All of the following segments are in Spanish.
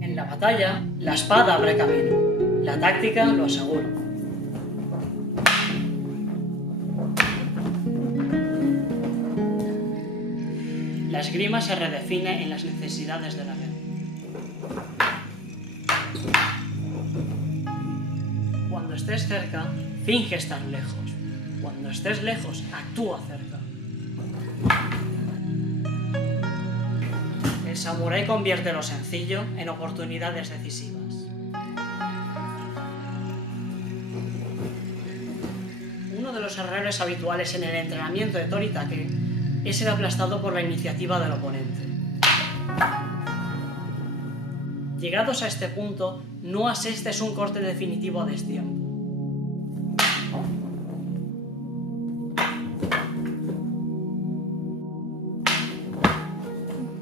En la batalla, la espada abre camino, la táctica lo asegura. La esgrima se redefine en las necesidades de la guerra. Cuando estés cerca, finge estar lejos. Cuando estés lejos, actúa cerca. El samurái convierte lo sencillo en oportunidades decisivas. Uno de los errores habituales en el entrenamiento de Toritake es ser aplastado por la iniciativa del oponente. Llegados a este punto, no asestes un corte definitivo a destiempo.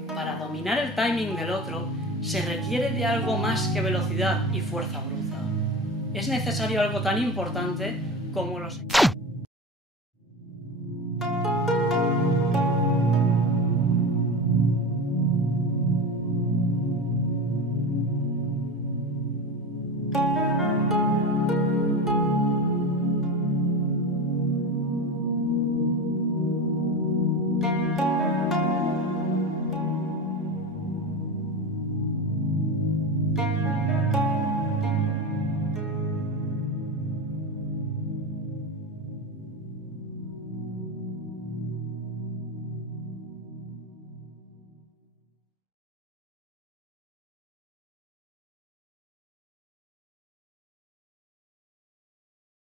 Para dominar el timing del otro, se requiere de algo más que velocidad y fuerza bruta. Es necesario algo tan importante como los...